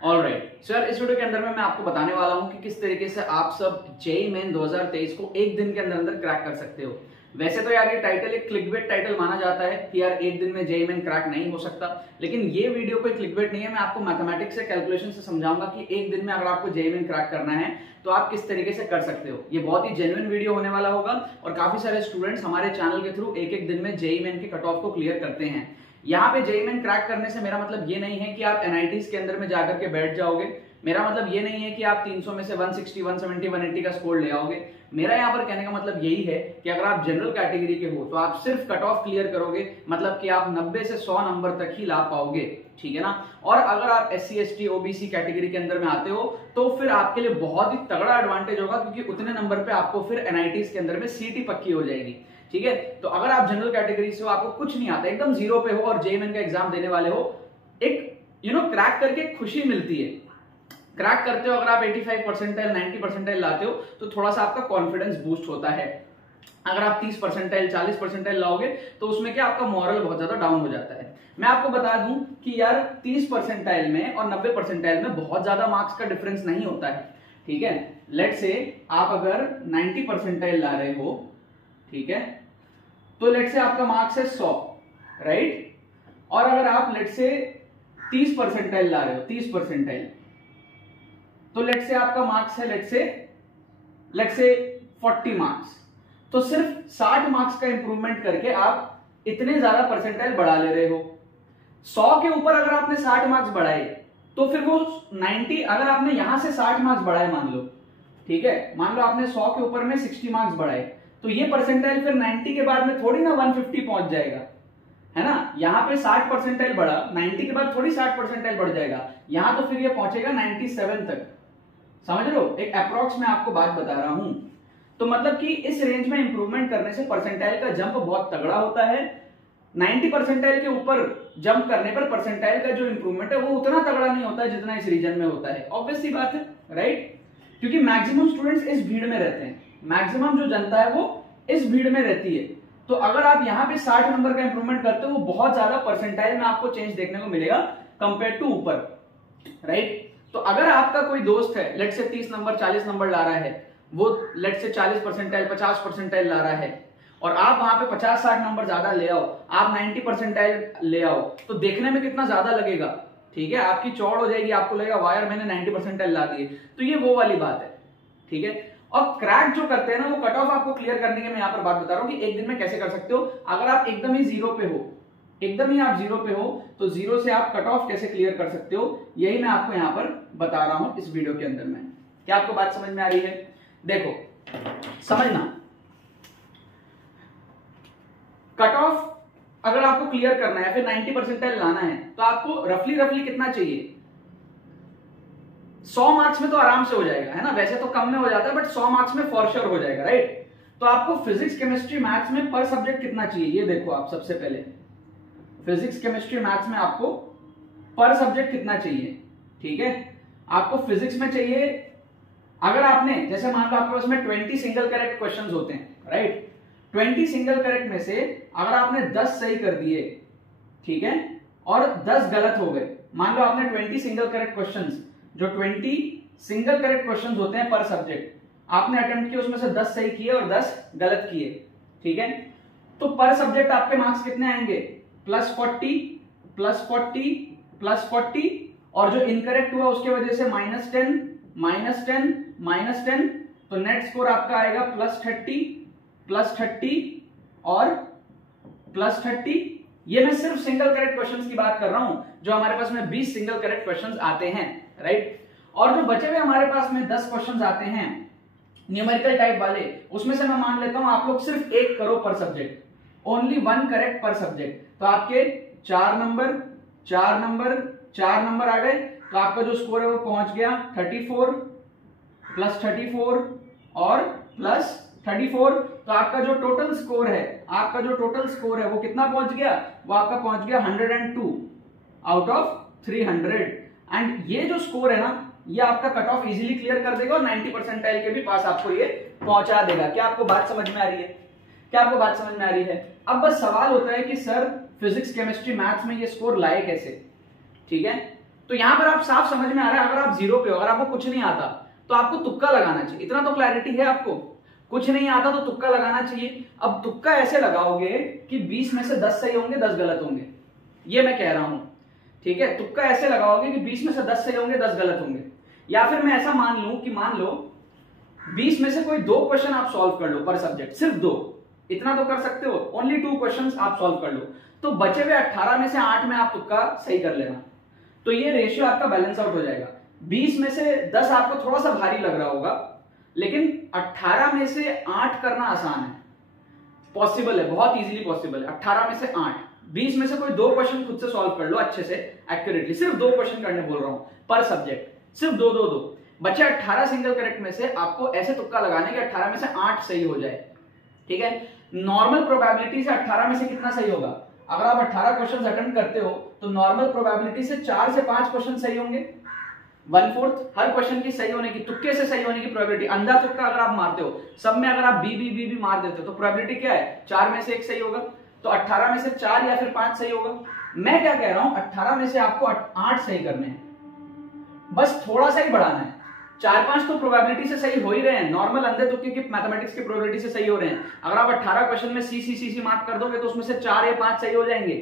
Alright sir, इस video के अंदर में मैं आपको बताने वाला हूं कि किस तरीके से आप सब जेईई मेन 2023 को एक दिन के अंदर अंदर क्रैक कर सकते हो। वैसे तो यार ये टाइटल एक क्लिकबेट टाइटल माना जाता है कि यार एक दिन में जेईई मेन क्रैक नहीं हो सकता, लेकिन ये वीडियो कोई क्लिकबेट नहीं है। मैं आपको मैथमेटिक्स से कैलकुलेशन से समझाऊंगा कि एक दिन में अगर आपको जेईई मेन क्रैक करना है तो आप किस तरीके से कर सकते हो। ये बहुत ही जेन्युइन वीडियो होने वाला होगा और काफी सारे स्टूडेंट्स हमारे चैनल के थ्रू एक एक दिन में जेईई मेन के कट ऑफ को क्लियर करते हैं। यहाँ पे जेईई मेन क्रैक करने से मेरा मतलब ये नहीं है कि आप एनआईटीज के अंदर में जाकर के बैठ जाओगे। मेरा मतलब ये नहीं है कि आप 300 में से 160, 170, 180 का स्कोर ले आओगे। मेरा यहाँ पर कहने का मतलब यही है कि अगर आप जनरल कैटेगरी के हो तो आप सिर्फ कट ऑफ क्लियर करोगे, मतलब कि आप 90 से 100 नंबर तक ही ला पाओगे, ठीक है ना। और अगर आप SC, ST, OBC कैटेगरी के अंदर में आते हो तो फिर आपके लिए बहुत ही तगड़ा एडवांटेज होगा, क्योंकि उतने नंबर पे आपको फिर एनआईटीज के अंदर में सीटी पक्की हो जाएगी, ठीक है। तो अगर आप जनरल कैटेगरी से हो, आपको कुछ नहीं आता, एकदम जीरो पे हो और जेईई मेन का एग्जाम देने वाले हो, एक क्रैक करके खुशी मिलती है। क्रैक करते हो अगर आप 85 परसेंटाइल 90 परसेंटाइल लाते हो तो थोड़ा सा आपका कॉन्फिडेंस बूस्ट होता है। अगर आप 30 परसेंटाइल 40 परसेंटाइल लाओगे तो उसमें क्या आपका मॉरल बहुत ज्यादा डाउन हो जाता है। मैं आपको बता दूं कि यार 30 परसेंटाइल में और 90 परसेंटाइल में बहुत ज्यादा मार्क्स का डिफरेंस नहीं होता है, ठीक है। लेट्स से आप अगर 90 परसेंटाइल ला रहे हो, ठीक है, तो लेट्स से आपका मार्क्स है 100, राइट। और अगर आप लेट्स से 30 परसेंटाइल ला रहे हो, 30 परसेंटाइल, तो लेट्स से आपका मार्क्स है लेट्स से 40 मार्क्स। तो सिर्फ 60 मार्क्स का इंप्रूवमेंट करके आप इतने ज्यादा परसेंटाइल बढ़ा ले रहे हो। 100 के ऊपर अगर आपने 60 मार्क्स बढ़ाए तो फिर वो 90, अगर आपने यहां से 60 मार्क्स बढ़ाए मान लो, ठीक है, मान लो आपने 100 के ऊपर में 60 मार्क्स बढ़ाए, तो ये परसेंटाइल फिर 90 के बाद में थोड़ी ना 150 पहुंच जाएगा, है ना। यहां पे 60 परसेंटाइल बढ़ा, 90 के बाद थोड़ी 60 परसेंटाइल बढ़ जाएगा, यहां तो फिर ये पहुंचेगा 97 तक, समझ रहे हो। एक अप्रोक्स में आपको बात बता रहा हूं। तो मतलब कि इस रेंज में इंप्रूवमेंट करने से परसेंटाइल का जंप बहुत तगड़ा होता है। 90 परसेंटाइल के ऊपर जंप करने पर परसेंटाइल का जो इंप्रूवमेंट है वो उतना तगड़ा नहीं होता है जितना इस रीजन में होता है। ऑब्वियस सी बात है, राइट, क्योंकि मैक्सिमम स्टूडेंट्स इस भीड़ में रहते हैं, मैक्सिमम जो जनता है वो इस भीड़ में रहती है। तो अगर आप यहाँ पे 60 नंबर का इंप्रूवमेंट करते हो, वो बहुत ज्यादा परसेंटाइल में आपको चेंज देखने को मिलेगा कंपेयर टू ऊपर, राइट। तो अगर आपका कोई दोस्त है लेट से 30 नंबर 40 नंबर ला रहा है, वो लेट से 40 परसेंटाइल 50 परसेंटाइल ला रहा है, और आप वहां पे 50-60 नंबर ज्यादा ले आओ, आप 90 परसेंटाइल ले आओ, तो देखने में कितना ज्यादा लगेगा, ठीक है, आपकी चौड़ हो जाएगी, आपको लगेगा वाह यार मैंने 90 परसेंटाइल ला दिए। तो ये वो वाली बात है, ठीक है। और क्रैक जो करते हैं ना, वो कट ऑफ आपको क्लियर करने की मैं यहाँ पर बात बता रहा हूँ कि एक दिन में कैसे कर सकते हो। अगर आप एकदम ही जीरो पे हो, एकदम ही आप जीरो पे हो, तो जीरो से आप कट ऑफ कैसे क्लियर कर सकते हो, यही मैं आपको यहाँ पर बता रहा हूं इस वीडियो के अंदर में। क्या आपको बात समझ में आ रही है? देखो समझना, कट ऑफ अगर आपको क्लियर करना है, फिर 90 परसेंटाइल लाना है, तो आपको रफली कितना चाहिए? 100 मार्क्स में तो आराम से हो जाएगा, है ना। वैसे तो कम में हो जाता है, बट 100 मार्क्स में फॉर श्योर हो जाएगा, राइट। तो आपको फिजिक्स केमिस्ट्री मैथ्स में पर सब्जेक्ट कितना चाहिए, ये देखो आप। सबसे पहले फिजिक्स केमिस्ट्री मैथ्स में आपको पर सब्जेक्ट कितना चाहिए, ठीक है। आपको फिजिक्स में चाहिए, अगर आपने जैसे मान लो आपके पास में 20 सिंगल करेक्ट क्वेश्चंस होते हैं, राइट। 20 सिंगल करेक्ट में से अगर आपने 10 सही कर दिए, ठीक है, और 10 गलत हो गए, मान लो आपने 20 सिंगल करेक्ट क्वेश्चंस, जो 20 सिंगल करेक्ट क्वेश्चंस होते हैं पर सब्जेक्ट, आपने अटेम्प्ट किए, उसमें से 10 सही किए और 10 गलत किए, ठीक है। तो पर सब्जेक्ट आपके मार्क्स कितने आएंगे? +40 +40 +40, और जो इनकरेक्ट हुआ उसके वजह से -10 -10 -10, तो नेट स्कोर आपका आएगा +30 और +30। ये मैं सिर्फ सिंगल करेक्ट क्वेश्चंस की बात कर रहा हूं, जो हमारे पास में 20 सिंगल करेक्ट क्वेश्चंस आते हैं, राइट। और जो बचे हुए हमारे पास में 10 क्वेश्चंस आते हैं न्यूमेरिकल टाइप वाले, उसमें से मैं मान लेता हूं आप लोग सिर्फ 1 करो पर सब्जेक्ट, ओनली 1 करेक्ट पर सब्जेक्ट, तो आपके 4 नंबर 4 नंबर 4 नंबर आ गए, तो आपका जो स्कोर है वो पहुंच गया 34 +34 और +34। तो आपका जो टोटल स्कोर है, वो कितना पहुंच गया? वो आपका पहुंच गया 102 आउट ऑफ 300। एंड ये जो स्कोर है ना, ये आपका कट ऑफ इजीली क्लियर कर देगा और 90 परसेंटाइल के भी पास आपको ये पहुंचा देगा। क्या आपको बात समझ में आ रही है? क्या आपको बात समझ में आ रही है? अब बस सवाल होता है कि सर फिजिक्स केमिस्ट्री मैथ्स में ये स्कोर लाए कैसे, ठीक है। तो यहां पर आप साफ समझ में आ रहा है, अगर आप जीरो पे हो, अगर आपको कुछ नहीं आता तो आपको तुक्का लगाना चाहिए। इतना तो क्लैरिटी है आपको, कुछ नहीं आता तो तुक्का लगाना चाहिए। अब तुक्का ऐसे लगाओगे कि 20 में से 10 सही होंगे, 10 गलत होंगे, ये मैं कह रहा हूं, ठीक है। तुक्का ऐसे लगाओगे कि 20 में से 10 सही होंगे, 10 गलत होंगे। या फिर मैं ऐसा मान लूं कि मान लो 20 में से कोई 2 क्वेश्चन आप सॉल्व कर लो पर सब्जेक्ट, सिर्फ 2, इतना तो कर सकते हो, ओनली 2 क्वेश्चंस आप सॉल्व कर लो, तो बचे हुए 18 में से 8 में आप तुक्का सही कर लेना, तो ये रेशियो आपका बैलेंस आउट हो जाएगा। 20 में से 10 आपको थोड़ा सा भारी लग रहा होगा, लेकिन 18 में से 8 करना आसान है, पॉसिबल है, बहुत इजीली पॉसिबल है। 18 में से 8, 20 में से कोई 2 क्वेश्चन खुद से सॉल्व कर लो अच्छे से, एक्यूरेटली, सिर्फ 2 क्वेश्चन करने बोल रहा हूं पर सब्जेक्ट, सिर्फ 2 2 2, बचे 18 सिंगल करेक्ट में से आपको ऐसे तुक्का लगाने के 18 में से 8 सही हो जाए, ठीक है। नॉर्मल प्रोबेबिलिटी से 18 में से कितना सही होगा? अगर आप 18 क्वेश्चन अटेम्प्ट करते हो तो नॉर्मल प्रोबेबिलिटी से 4 से 5 क्वेश्चन सही होंगे, 1/4 हर क्वेश्चन की सही होने की, तुक्के से सही होने की प्रोबेबिलिटी। अंधा तुक्का अगर आप मारते हो, सब में अगर आप बी मार देते हो तो प्रोबेबिलिटी क्या है? 4 में से 1 सही होगा, तो 18 में से 4 या फिर 5 सही होगा। मैं क्या कह रहा हूं, 18 में से आपको 8 सही करने हैं, बस थोड़ा सा ही बढ़ाना है। 4-5 तो प्रोबेबिलिटी से सही हो ही रहे हैं, नॉर्मल अंधे तुक्के की मैथमेटिक्स की प्रोबेबिलिटी से सही हो रहे हैं। अगर आप 18 क्वेश्चन में सी मार्क कर दोगे तो उसमें से 4 या 5 सही हो जाएंगे।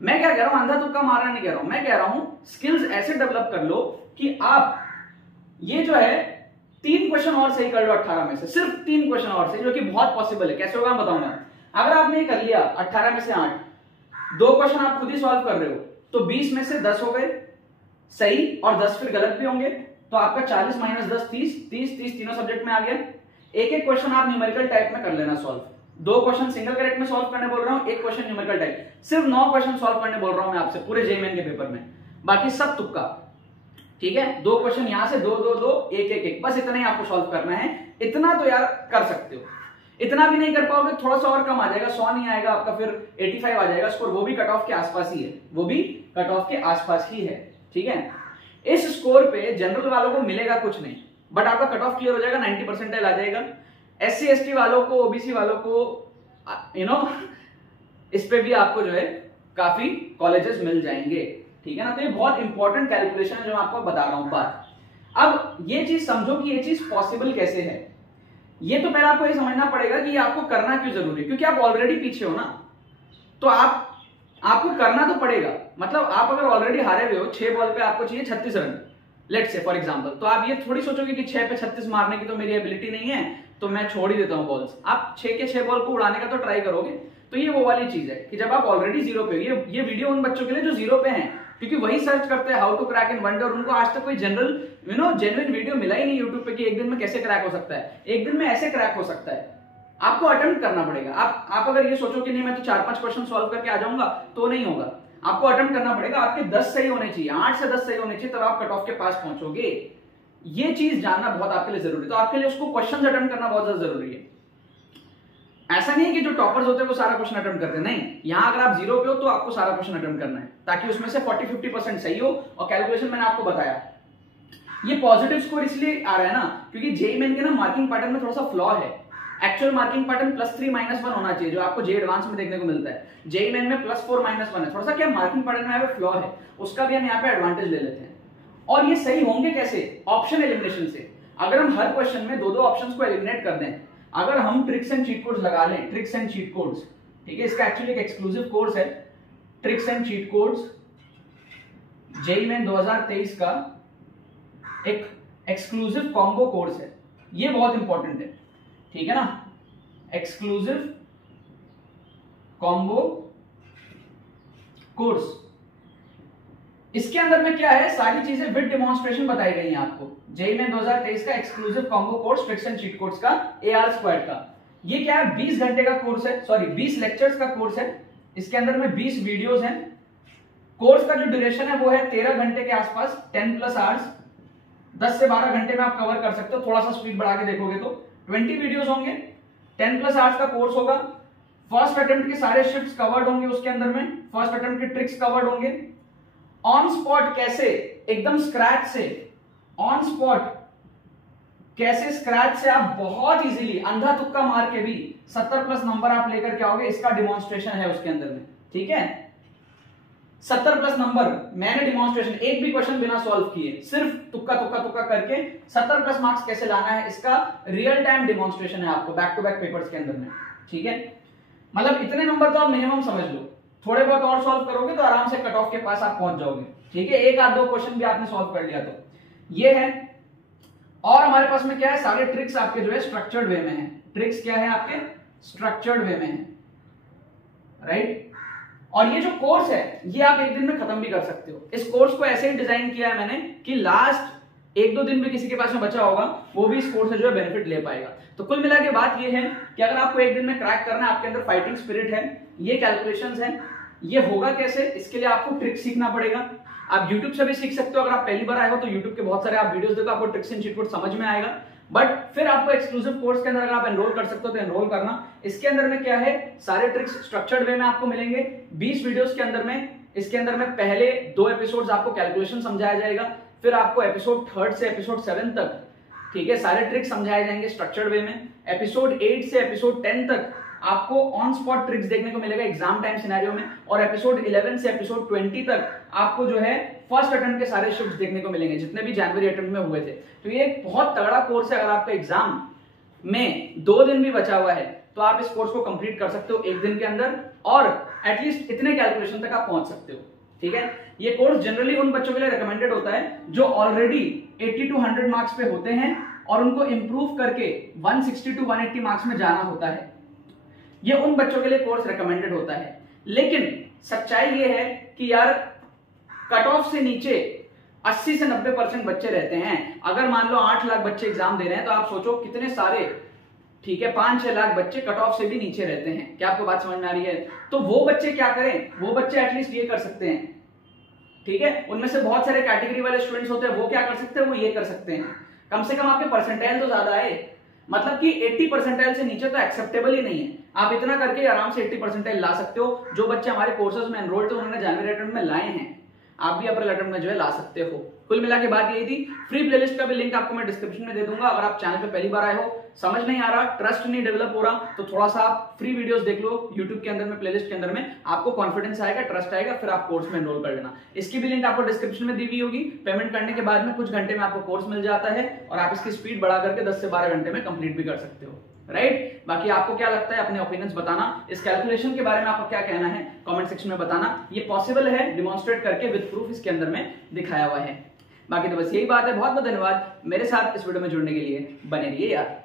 मैं क्या कह रहा हूं, अंधा तुक्का मारना नहीं कह रहा हूं, मैं कह रहा हूं स्किल्स ऐसे डेवलप कर लो कि आप ये जो है 3 क्वेश्चन और सही कर लो 18 में से, सिर्फ 3 क्वेश्चन और सही, जो कि बहुत पॉसिबल है। कैसे होगा मैं बताऊंगा। अगर आपने कर लिया 18 में से 8, 2 क्वेश्चन आप खुद ही सॉल्व कर रहे हो, तो 20 में से 10 हो गए सही और 10 फिर गलत भी होंगे, तो आपका 40 - 10 30 तीनों सब्जेक्ट में आ गया। एक क्वेश्चन आप न्यूमेरिकल टाइप में कर लेना सॉल्व, 2 क्वेश्चन सिंगल करेक्ट में सॉल्व करने बोल रहा हूं, 1 क्वेश्चन न्यूमेरिकल टाइप, सिर्फ 9 क्वेश्चन सॉल्व करने बोल रहा हूं मैं आपसे पूरे जेईई के पेपर में, बाकी सब तुक्का, ठीक है। 2 क्वेश्चन यहां से 2 2 2 1 1 1, बस इतना ही आपको सॉल्व करना है। इतना तो यार कर सकते हो, इतना भी नहीं कर पाओगे थोड़ा सा और कम आ जाएगा, 100 नहीं आएगा आपका, फिर 85 आ जाएगा स्कोर, वो भी कट ऑफ के आसपास ही है, वो भी कट ऑफ के आसपास ही है, ठीक है। इस स्कोर पे जनरल वालों को मिलेगा कुछ नहीं, बट आपका कट ऑफ क्लियर हो जाएगा, 90 परसेंटाइल आ जाएगा। SC ST वालों को, OBC वालों को इस पे भी आपको जो है काफी कॉलेजेस मिल जाएंगे, ठीक है ना। तो ये बहुत इंपॉर्टेंट कैलकुलेशन है जो मैं आपको बता रहा हूं बात। अब ये चीज समझो कि ये चीज पॉसिबल कैसे है। ये तो पहले आपको ये समझना पड़ेगा कि ये आपको करना क्यों जरूरी है, क्योंकि आप ऑलरेडी पीछे हो ना, तो आपको करना तो पड़ेगा। मतलब आप अगर ऑलरेडी हारे हुए हो, 6 बॉल पे आपको चाहिए 36 run, let's say for example, तो आप ये थोड़ी सोचोगे कि 6 पे 36 मारने की तो मेरी एबिलिटी नहीं है, तो मैं छोड़ ही देता हूं बॉल्स। आप 6 के 6 बॉल को उड़ाने का तो ट्राई करोगे। तो ये वो वाली चीज है कि जब आप ऑलरेडी जीरो पे हो, ये वीडियो उन बच्चों के लिए जो जीरो पे हैं, क्योंकि वही सर्च करते हैं how to crack in one day, और उनको आज तक कोई जनरल जेन्युइन वीडियो मिला ही नहीं यूट्यूब पे कि एक दिन में कैसे क्रैक हो सकता है। एक दिन में ऐसे क्रैक हो सकता है, आपको अटेम्प्ट करना पड़ेगा। आप अगर ये सोचो कि नहीं मैं तो 4-5 क्वेश्चन सॉल्व करके आ जाऊंगा, तो नहीं होगा, आपको अटेम्प्ट करना पड़ेगा। आपके 10 सही होने चाहिए, 8 से 10 सही होने चाहिए, तब आप कट ऑफ के पास पहुंचोगे। ये चीज जानना बहुत आपके लिए जरूरी है, तो आपके लिए उसको क्वेश्चन अटेम्प्ट करना बहुत ज्यादा जरूरी है। ऐसा नहीं है कि जो टॉपर्स होते हैं वो सारा क्वेश्चन अटेम्प्ट करते हैं, नहीं, यहां अगर आप जीरो पे हो तो आपको सारा क्वेश्चन अटेम्प्ट करना है, ताकि उसमें से 40-50% सही हो। और कैलकुलेशन मैंने आपको बताया, ये पॉजिटिव स्कोर इसलिए आ रहा है ना, क्योंकि जेईई मेन के ना मार्किंग पैटर्न में थोड़ा सा फ्लॉ है। एक्चुअल मार्किंग पैटर्न +3 -1 होना चाहिए, जो आपको जेईई एडवांस में देखने को मिलता है। जेईई मेन में +4 -1 है, थोड़ा सा क्या मार्किंग पैटर्न में फ्लॉ है, उसका भी हम यहाँ पे एडवांटेज ले लेते हैं। और ये सही होंगे कैसे? ऑप्शन एलिमिनेशन से। अगर हम हर क्वेश्चन में 2-2 ऑप्शंस को एलिमिनेट कर दें, अगर हम ट्रिक्स एंड चीट कोड्स लगा लें, ट्रिक्स एंड चीट कोड्स, ठीक है, इसका एक्चुअली एक एक्सक्लूसिव कोर्स है, tricks and cheat codes, JEE main 2023 का एक एक्सक्लूसिव कॉम्बो कोर्स है, ये बहुत इंपॉर्टेंट है, ठीक है ना, एक्सक्लूसिव कॉम्बो कोर्स। इसके अंदर में क्या है, सारी चीजें विद डेमोन्स्ट्रेशन बताई गई हैं आपको। जेईई मेन 2023 का exclusive combo course tricks and cheat codes का AR² का, ये क्या है, 20 घंटे का कोर्स है, सॉरी 20 लेक्चर्स का कोर्स है। इसके अंदर में 20 वीडियोस हैं। कोर्स का जो ड्यूरेशन है वो है 13 घंटे के आसपास, 10+ आवर्स, 10 से 12 घंटे में आप कवर कर सकते हो। थोड़ा सा स्पीड बढ़ा के देखोगे तो 20 वीडियोस होंगे, 10+ आवर्स का कोर्स होगा। फर्स्ट अटेम्प्ट के सारे शिफ्ट्स कवर्ड होंगे उसके अंदर में, फर्स्ट अटेम्प्ट के ट्रिक्स कवर्ड होंगे। ऑन स्पॉट कैसे, एकदम स्क्रैच से, ऑन स्पॉट कैसे स्क्रैच से आप बहुत इजीली अंधा तुक्का मार के भी 70+ नंबर आप लेकर के आओगे, इसका डिमॉन्स्ट्रेशन है उसके अंदर में, ठीक है। 70 प्लस नंबर मैंने डिमॉन्स्ट्रेशन एक भी क्वेश्चन बिना सॉल्व किए सिर्फ तुक्का तुक्का तुक्का करके 70 प्लस मार्क्स कैसे लाना है, इसका रियल टाइम डिमॉन्स्ट्रेशन है आपको बैक टू बैक पेपर्स के अंदर में। ठीक है, मतलब इतने नंबर तो आप मिनिमम समझ लो, थोड़े बहुत और सॉल्व करोगे तो आराम से कट ऑफ के पास आप पहुंच जाओगे। ठीक है, एक आध दो क्वेश्चन भी आपने सॉल्व कर लिया तो ये है। और हमारे पास में क्या है, सारे ट्रिक्स आपके जो है स्ट्रक्चर्ड वे में है। ट्रिक्स क्या है आपके, स्ट्रक्चर्ड वे में है, राइट। और ये जो कोर्स है ये आप एक दिन में खत्म भी कर सकते हो। इस कोर्स को ऐसे ही डिजाइन किया है मैंने कि लास्ट एक दो दिन में किसी के पास में बचा होगा वो भी इस कोर्स से जो है बेनिफिट ले पाएगा। तो कुल मिला के बात ये है कि अगर आपको एक दिन में क्रैक करना है, आपके अंदर फाइटिंग स्पिरिट है, ये कैलकुलेशंस है, ये होगा कैसे, इसके लिए आपको ट्रिक सीखना पड़ेगा। आप YouTube से भी सीख सकते हो, अगर आप पहली बार आए हो तो YouTube के बहुत सारे आप वीडियोस देखो, आपको ट्रिक्स एंड चीट कोड समझ में आएगा। बट फिर आपको एक्सक्लूसिव कोर्स के अंदर अगर आप एनरोल कर सकते हो तो एनरोल करना। इसके अंदर में क्या है, सारे ट्रिक्स स्ट्रक्चर्ड वे में आपको मिलेंगे 20 वीडियोस के अंदर में। इसके अंदर में पहले 2 एपिसोड्स आपको कैलकुलेशन समझाया जाएगा, फिर आपको एपिसोड 3 से एपिसोड 7 तक, ठीक है, सारे ट्रिक्स समझाए जाएंगे स्ट्रक्चर्ड वे में। एपिसोड 8 से एपिसोड 10 तक आपको ऑन स्पॉट ट्रिक्स देखने को मिलेगा एग्जाम टाइम सिनेरियो में, और एपिसोड 11 से एपिसोड 20 तक आपको जो है फर्स्ट अटेम्प्ट के सारे शिफ्ट्स देखने को मिलेंगे जितने भी जनवरी अटेम्प्ट में हुए थे। तो ये एक बहुत तगड़ा कोर्स है। अगर आपका एग्जाम में 2 दिन भी बचा हुआ है तो आप इस कोर्स को कंप्लीट कर सकते हो एक दिन के अंदर, और एटलीस्ट इतने कैलकुलेशन तक आप पहुंच सकते हो। ठीक है, ये कोर्स जनरली उन बच्चों के लिए रिकमेंडेड होता है जो ऑलरेडी 80 to 100 मार्क्स पे होते हैं और उनको इंप्रूव करके 160 to 180 मार्क्स में जाना होता है। ये उन बच्चों के लिए कोर्स रिकमेंडेड होता है। लेकिन सच्चाई ये है कि यार कट ऑफ से नीचे 80 से 90% बच्चे रहते हैं। अगर मान लो 8 लाख बच्चे एग्जाम दे रहे हैं तो आप सोचो कितने सारे, ठीक है, 5-6 लाख बच्चे कट ऑफ से भी नीचे रहते हैं। क्या आपको बात समझ में आ रही है? तो वो बच्चे क्या करें, वो बच्चे एटलीस्ट ये कर सकते हैं। ठीक है, उनमें से बहुत सारे कैटेगरी वाले स्टूडेंट्स होते हैं, वो क्या कर सकते हैं, वो ये कर सकते हैं, कम से कम आपके परसेंटाइल तो ज्यादा आए। मतलब कि 80 परसेंटाइल से नीचे तो एक्सेप्टेबल ही नहीं है। आप इतना करके आराम से 80 परसेंटाइल ला सकते हो। जो बच्चे हमारे कोर्सेज में एनरोल्ड थे उन्होंने जनवरी अटेम्प्ट में लाए हैं, आप भी अप्रैल अटेम्प्ट में जो है ला सकते हो। कुल मिला के बात यही थी। फ्री प्लेलिस्ट का भी लिंक आपको मैं डिस्क्रिप्शन में दे दूंगा। अगर आप चैनल पे पहली बार आए हो, समझ नहीं आ रहा, ट्रस्ट नहीं डेवलप हो रहा, तो थोड़ा सा आप फ्री वीडियोस देख लो यूट्यूब के अंदर में, प्लेलिस्ट के अंदर में, आपको कॉन्फिडेंस आएगा, ट्रस्ट आएगा, फिर आप कोर्स में एनरोल कर लेना। इसकी भी लिंक आपको डिस्क्रिप्शन में दी हुई होगी। पेमेंट करने के बाद में कुछ घंटे में आपको कोर्स मिल जाता है और आप इसकी स्पीड बढ़ा करके 10 से 12 घंटे में कंप्लीट भी कर सकते हो, राइट। बाकी आपको क्या लगता है, अपने ओपिनियंस बताना। इस कैलकुलेशन के बारे में आपको क्या कहना है कमेंट सेक्शन में बताना। ये पॉसिबल है, डिमॉन्स्ट्रेट करके विद प्रूफ इसके अंदर में दिखाया हुआ है। बाकी तो बस यही बात है। बहुत बहुत धन्यवाद मेरे साथ इस वीडियो में जुड़ने के लिए। बने रहिए यार।